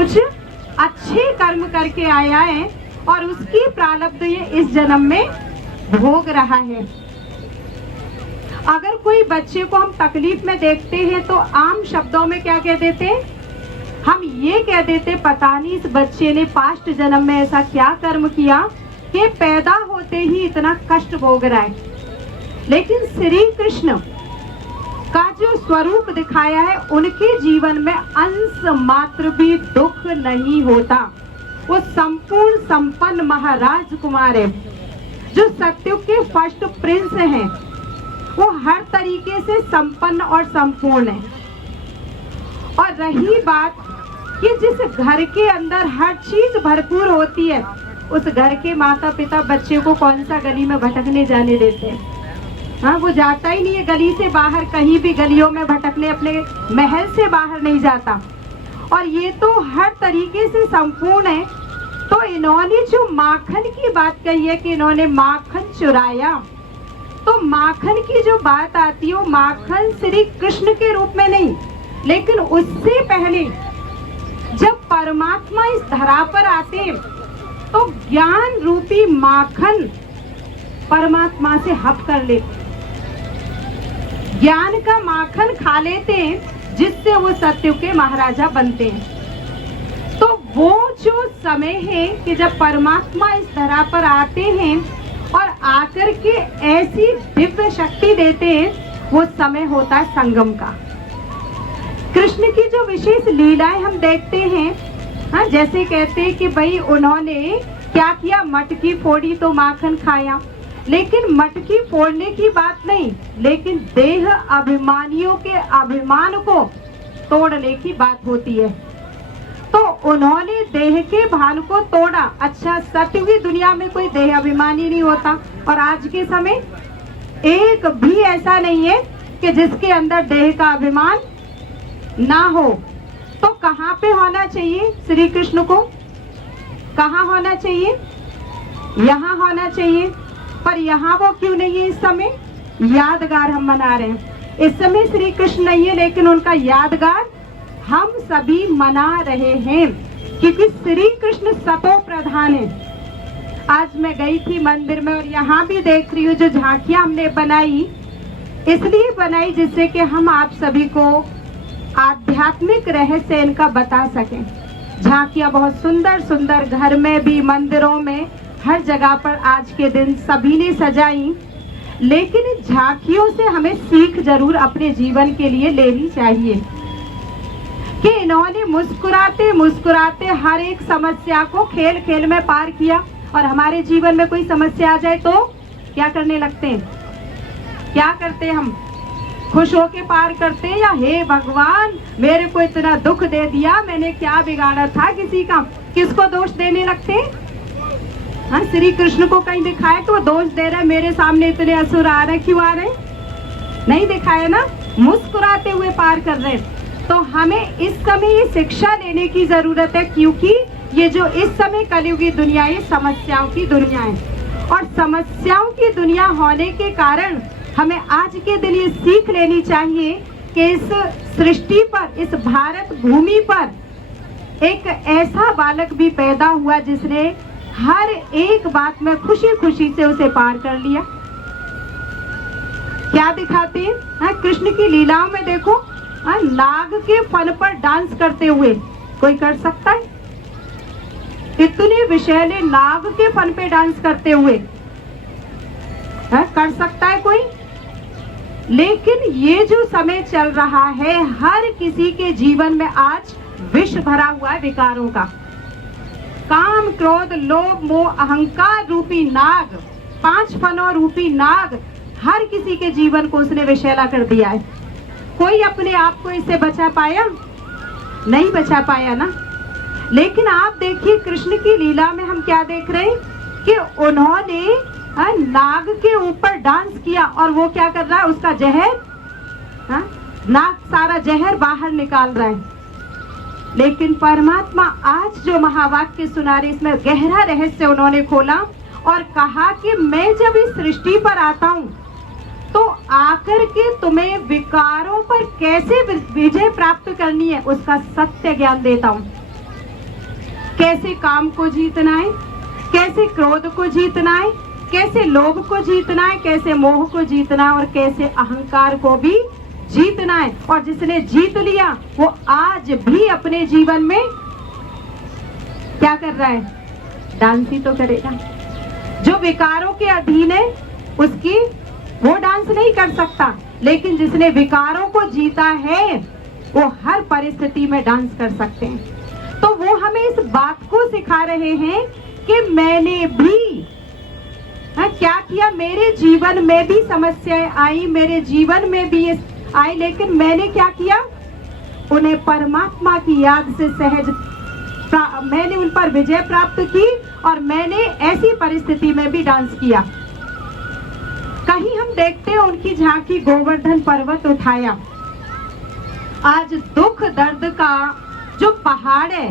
कुछ अच्छे कर्म करके आया है और उसकी प्रारब्ध ये इस जन्म में भोग रहा है। अगर कोई बच्चे को हम तकलीफ में देखते हैं तो आम शब्दों में क्या कह देते हैं? हम ये कह देते पता नहीं इस बच्चे ने पास्ट जन्म में ऐसा क्या कर्म किया कि पैदा होते ही इतना कष्ट भोग रहा है। लेकिन श्री कृष्ण का जो स्वरूप दिखाया है, उनके जीवन में अंश मात्र भी दुख नहीं होता। वो संपूर्ण संपन्न महाराज कुमार है, जो सत्युग के फर्स्ट प्रिंस हैं। वो हर तरीके से संपन्न और संपूर्ण है। और रही बात कि जिस घर के अंदर हर चीज भरपूर होती है, उस घर के माता पिता बच्चे को कौन सा गली में भटकने जाने देते हैं? हाँ, वो जाता ही नहीं है गली से बाहर, कहीं भी गलियों में भटकने, अपने महल से बाहर नहीं जाता। और ये तो हर तरीके से संपूर्ण है। तो इन्होंने जो माखन की बात कही है कि इन्होंने माखन चुराया, तो माखन की जो बात आती है वो माखन श्री कृष्ण के रूप में नहीं, लेकिन उससे पहले जब परमात्मा इस धरा पर आते तो ज्ञान रूपी माखन परमात्मा से हप कर लेते, ज्ञान का माखन खा लेते हैं, जिससे वो सत्युग के महाराजा बनते हैं। तो वो जो समय है कि जब परमात्मा इस धरा पर आते हैं और आकर के ऐसी दिव्य शक्ति देते हैं, वो समय होता है संगम का। कृष्ण की जो विशेष लीलाएं हम देखते हैं, हाँ, जैसे कहते हैं कि भाई उन्होंने क्या किया, मटकी फोड़ी तो माखन खाया। लेकिन मटकी फोड़ने की बात नहीं, लेकिन देह अभिमानियों के अभिमान को तोड़ने की बात होती है। तो उन्होंने देह के भान को तोड़ा। अच्छा, सत्युगी दुनिया में कोई देह अभिमानी नहीं होता, और आज के समय एक भी ऐसा नहीं है कि जिसके अंदर देह का अभिमान ना हो। तो कहाँ पे होना चाहिए श्री कृष्ण को? कहाँ होना चाहिए? यहाँ होना चाहिए। पर यहाँ वो क्यों नहीं है इस समय? यादगार हम मना रहे हैं। इस समय श्री कृष्ण नहीं है, लेकिन उनका यादगार हम सभी मना रहे हैं, क्योंकि श्री कृष्ण सतो प्रधान है। आज मैं गई थी मंदिर में और यहाँ भी देख रही हूँ जो झांकियां हमने बनाई, इसलिए बनाई जिससे कि हम आप सभी को आध्यात्मिक रहस्य इनका बता सकें। झांकियां बहुत सुंदर सुंदर, घर में भी, मंदिरों में, हर जगह पर आज के दिन सभी ने सजाई। लेकिन झांकियों से हमें सीख जरूर अपने जीवन के लिए लेनी चाहिए कि इन्होंने मुस्कुराते मुस्कुराते हर एक समस्या को खेल खेल में पार किया। और हमारे जीवन में कोई समस्या आ जाए तो क्या करने लगते हैं? क्या करते हैं हम? खुश होके पार करते हैं, या हे भगवान मेरे को इतना दुख दे दिया, मैंने क्या बिगाड़ा था किसी का? किसको दोष देने लगते हैं? हाँ, श्री कृष्ण को कहीं दिखाया कि वो दोष दे रहे, मेरे सामने इतने असुर आ रहे, क्यों आ रहे? नहीं दिखाया ना, मुस्कुराते हुए पार कर रहे। तो हमें इस समय ये शिक्षा लेने की जरूरत है, क्योंकि ये जो इस समय कलयुगी दुनिया है, समस्याओं की दुनिया है। और समस्याओं की दुनिया होने के कारण हमें आज के दिन ये सीख लेनी चाहिए कि इस सृष्टि पर, इस भारत भूमि पर एक ऐसा बालक भी पैदा हुआ जिसने हर एक बात में खुशी खुशी से उसे पार कर लिया। क्या दिखाते हैं? हाँ, कृष्ण की लीलाओं में देखो, हाँ, नाग के फन पर डांस करते हुए कोई कर सकता है? इतने विषैले नाग के फन पे डांस करते हुए कर सकता है कोई? लेकिन ये जो समय चल रहा है, हर किसी के जीवन में आज विष भरा हुआ है विकारों का। काम, क्रोध, लोभ, मोह, अहंकार रूपी नाग, 5 फनों रूपी नाग हर किसी के जीवन को उसने विषैला कर दिया है। कोई अपने आप को इससे बचा पाया? नहीं बचा पाया ना। लेकिन आप देखिए कृष्ण की लीला में हम क्या देख रहे हैं कि उन्होंने नाग के ऊपर डांस किया, और वो क्या कर रहा है? उसका जहर, नाग सारा जहर बाहर निकाल रहा है। लेकिन परमात्मा आज जो महावाक्य सुना रहे, इसमें गहरा रहस्य उन्होंने खोला और कहा कि मैं जब इस सृष्टि पर आता हूँ तो आकर के तुम्हें विकारों पर कैसे विजय प्राप्त करनी है उसका सत्य ज्ञान देता हूँ। कैसे काम को जीतना है, कैसे क्रोध को जीतना है, कैसे लोभ को जीतना है, कैसे मोह को जीतना है और कैसे अहंकार को भी जीतना है। और जिसने जीत लिया वो आज भी अपने जीवन में क्या कर रहा है, डांस ही तो करेगा। जो विकारों के अधीन है उसकी वो डांस नहीं कर सकता, लेकिन जिसने विकारों को जीता है वो हर परिस्थिति में डांस कर सकते हैं। तो वो हमें इस बात को सिखा रहे हैं कि मैंने भी क्या किया, मेरे जीवन में भी समस्याएं आई, मेरे जीवन में भी आई, लेकिन मैंने क्या किया, उन्हें परमात्मा की याद से सहज मैंने उन पर विजय प्राप्त की और मैंने ऐसी परिस्थिति में भी डांस किया। कहीं हम देखते हैं उनकी झांकी गोवर्धन पर्वत उठाया। आज दुख दर्द का जो पहाड़ है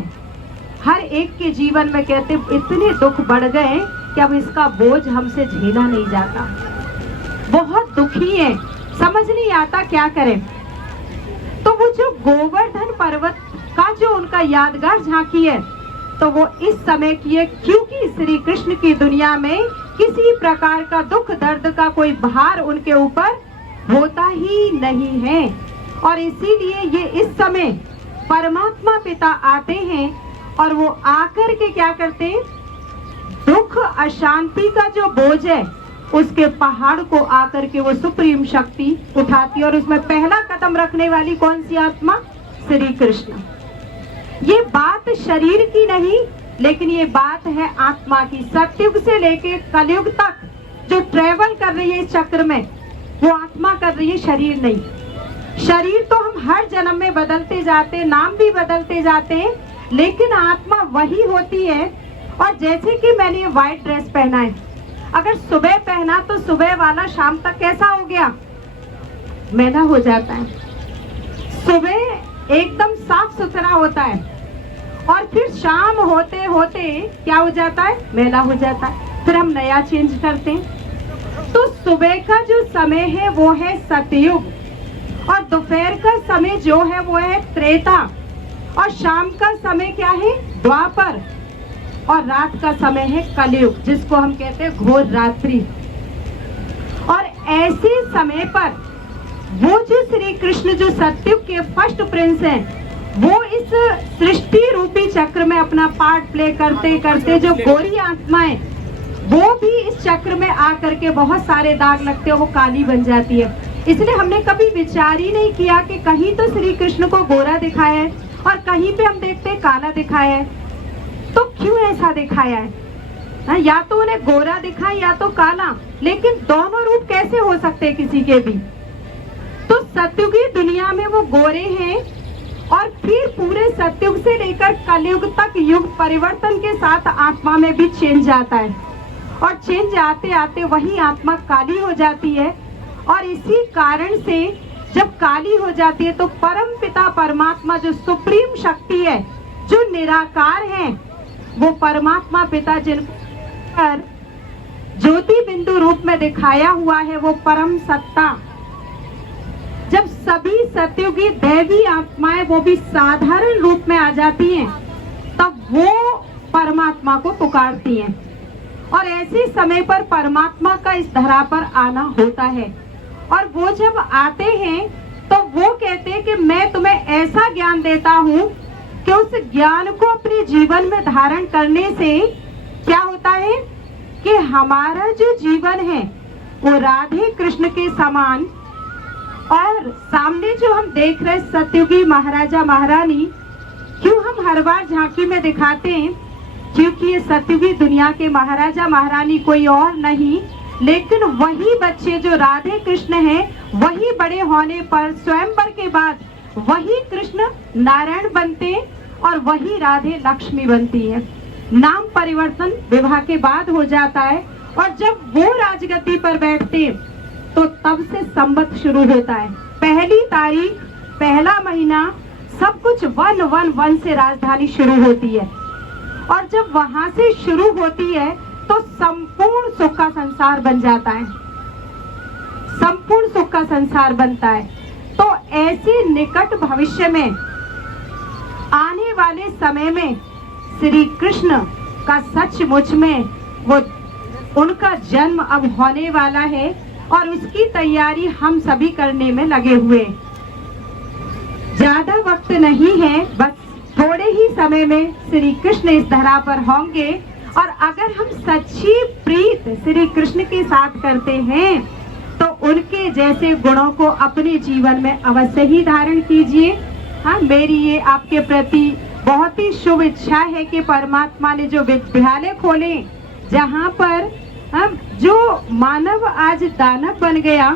हर एक के जीवन में, कहते इतने दुख बढ़ गए कि अब इसका बोझ हमसे झेला नहीं जाता, बहुत दुखी है, समझ नहीं आता क्या करें। तो वो जो गोवर्धन पर्वत का जो उनका यादगार झांकी है तो वो इस समय की है, क्योंकि श्री कृष्ण की दुनिया में किसी प्रकार का दुख दर्द का कोई भार उनके ऊपर होता ही नहीं है। और इसीलिए ये इस समय परमात्मा पिता आते हैं और वो आकर के क्या करते हैं, दुख अशांति का जो बोझ है उसके पहाड़ को आकर के वो सुप्रीम शक्ति उठाती है। और उसमें पहला कदम रखने वाली कौन सी आत्मा, श्री कृष्ण। ये बात शरीर की नहीं, लेकिन ये बात है आत्मा की। सतयुग से लेके कलयुग तक जो ट्रेवल कर रही है इस चक्र में वो आत्मा कर रही है, शरीर नहीं। शरीर तो हम हर जन्म में बदलते जाते हैं, नाम भी बदलते जाते हैं, लेकिन आत्मा वही होती है। और जैसे कि मैंने ये व्हाइट ड्रेस पहना है, अगर सुबह पहना तो सुबह वाला शाम तक कैसा हो गया, मैला हो जाता है। सुबह एकदम साफ सुथरा होता है और फिर शाम होते होते क्या हो जाता है, मैला हो जाता है, फिर हम नया चेंज करते हैं। तो सुबह का जो समय है वो है सतयुग और दोपहर का समय जो है वो है त्रेता और शाम का समय क्या है, द्वापर, और रात का समय है कलयुग, जिसको हम कहते हैं घोर रात्रि। और ऐसे समय पर वो जो श्री कृष्ण जो सतयुग के फर्स्ट प्रिंस हैं, वो इस सृष्टि रूपी चक्र में अपना पार्ट प्ले करते करते जो गोरी आत्माएं वो भी इस चक्र में आकर के बहुत सारे दाग लगते हैं, वो काली बन जाती है। इसलिए हमने कभी विचार ही नहीं किया कि कहीं तो श्री कृष्ण को गोरा दिखाया है और कहीं पे हम देखते हैं काला दिखाया है, तो क्यों ऐसा दिखाया है? या तो उन्हें गोरा दिखाए या तो काला, लेकिन दोनों रूप कैसे हो सकते हैं किसी के भी? तो सतयुगी दुनिया में वो गोरे हैं और फिर पूरे सतयुग से लेकर कलयुग तक युग परिवर्तन के साथ आत्मा में भी चेंज आता है और चेंज आते आते वही आत्मा काली हो जाती है। और इसी कारण से जब काली हो जाती है तो परम पिता परमात्मा जो सुप्रीम शक्ति है, जो निराकार है, वो परमात्मा पिता जिन पर ज्योति बिंदु रूप में दिखाया हुआ है, वो परम सत्ता, जब सभी सतयुगी दैवी आत्माएं वो भी साधारण रूप में आ जाती हैं, तब वो परमात्मा को पुकारती हैं। और ऐसे समय पर परमात्मा का इस धरा पर आना होता है। और वो जब आते हैं तो वो कहते हैं कि मैं तुम्हें ऐसा ज्ञान देता हूँ कि उस ज्ञान को अपने जीवन में धारण करने से क्या होता है कि हमारा जो जीवन है वो राधे कृष्ण के समान, और सामने जो हम देख रहे सतयुगी महाराजा महारानी, क्यों हम हर बार झांकी में दिखाते हैं, क्योंकि ये सतयुगी दुनिया के महाराजा महारानी कोई और नहीं, लेकिन वही बच्चे जो राधे कृष्ण हैं, वही बड़े होने पर स्वयंवर के बाद वही कृष्ण नारायण बनते और वही राधे लक्ष्मी बनती है। नाम परिवर्तन विवाह के बाद हो जाता है और जब वो राजगद्दी पर बैठते तो तब से संवत शुरू होता है। पहली तारीख, पहला महीना, सब कुछ 111 से राजधानी शुरू होती है और जब वहां से शुरू होती है तो संपूर्ण सुख का संसार बन जाता है, संपूर्ण सुख का संसार बनता है। तो ऐसे निकट भविष्य में आने वाले समय में श्री कृष्ण का सचमुच में वो उनका जन्म अब होने वाला है और उसकी तैयारी हम सभी करने में लगे हुए। ज्यादा वक्त नहीं है, बस थोड़े ही समय में श्री कृष्ण इस धरा पर होंगे और अगर हम सच्ची प्रीत श्री कृष्ण के साथ करते हैं तो उनके जैसे गुणों को अपने जीवन में अवश्य ही धारण कीजिए। हाँ, मेरी ये आपके प्रति बहुत ही शुभ इच्छा है कि परमात्मा ने जो विद्यालय खोले, जहाँ पर हम जो मानव आज दानव बन गया,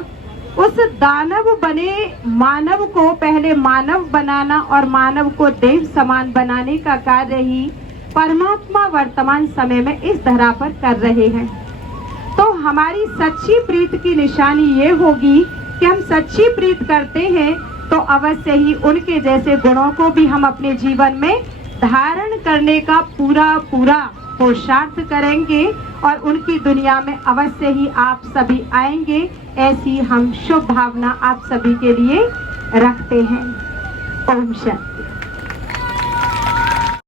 उस दानव बने मानव को पहले मानव बनाना और मानव को देव समान बनाने का कार्य ही परमात्मा वर्तमान समय में इस धरा पर कर रहे हैं। तो हमारी सच्ची प्रीत की निशानी ये होगी कि हम सच्ची प्रीत करते हैं तो अवश्य ही उनके जैसे गुणों को भी हम अपने जीवन में धारण करने का पूरा पुरुषार्थ करेंगे और उनकी दुनिया में अवश्य ही आप सभी आएंगे। ऐसी हम शुभ भावना आप सभी के लिए रखते हैं। ओम शांति।